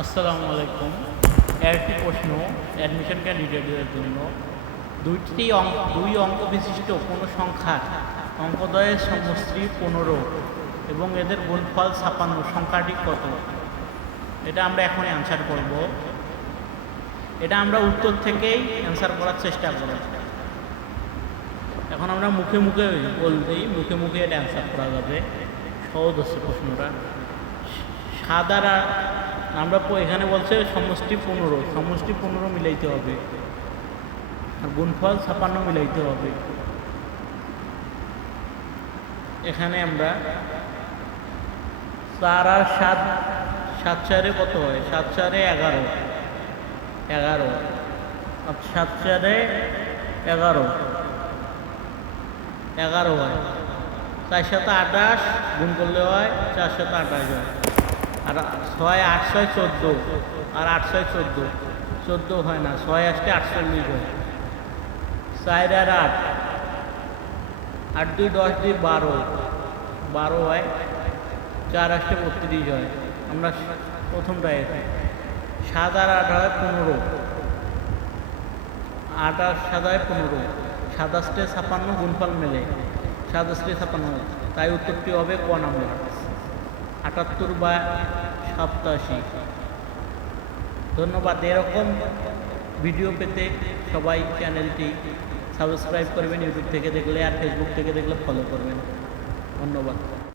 আসসালামু আলাইকুম। একটি প্রশ্ন অ্যাডমিশন ক্যান্ডিডেটদের জন্য দুইটি অঙ্ক, দুই অঙ্ক বিশিষ্ট কোনো সংখ্যার অঙ্কদয়ের সমষ্টি পনেরো এবং এদের গুণফল ছাপান্ন, সংখ্যাটি কত? এটা আমরা এখনই অ্যান্সার করব। এটা আমরা উত্তর থেকেই অ্যান্সার করার চেষ্টা করব। এখন আমরা মুখে মুখে বলতেই মুখে মুখে এটা অ্যান্সার করা যাবে। সহজ হচ্ছে প্রশ্নটা। সাদারা আমরা এখানে বলছে সমষ্টি পনেরো সমষ্টি পনেরো মিলাইতে হবে। আর গুণফল ছাপান্ন মিলাইতে হবে। এখানে আমরা চার আর সাত সাত চারে কত হয়? সাত চারে এগারো। এগারো। সাত চারে এগারো। এগারো হয়। চার সাথে আঠাশ গুণ করলে হয়, চার সাথে আঠাশ হয়। আর ছয় আট ছয় চোদ্দ, আর আট ছয় চোদ্দ। চোদ্দ হয় না, ছয় আসতে আটচল্লিশ হয়। চার আর আট আট দুই দশ দুই বারো। বারো হয়, চার আসতে বত্রিশ হয়। আমরা প্রথমটায় সাত আর আট হয় পনেরো। আট আর সাত হয় পনেরো। সাত সাতাশটে ছাপান্ন গুণফল মেলে। সাত সাতাশটে ছাপান্ন তাই উত্তরটি হবে ক নম্বর। আটাত্তর বা সাতাশি। ধন্যবাদ। এরকম ভিডিও পেতে সবাই চ্যানেলটি সাবস্ক্রাইব করবেন, ইউটিউব থেকে দেখলে আর ফেসবুক থেকে দেখলে ফলো করবেন। ধন্যবাদ।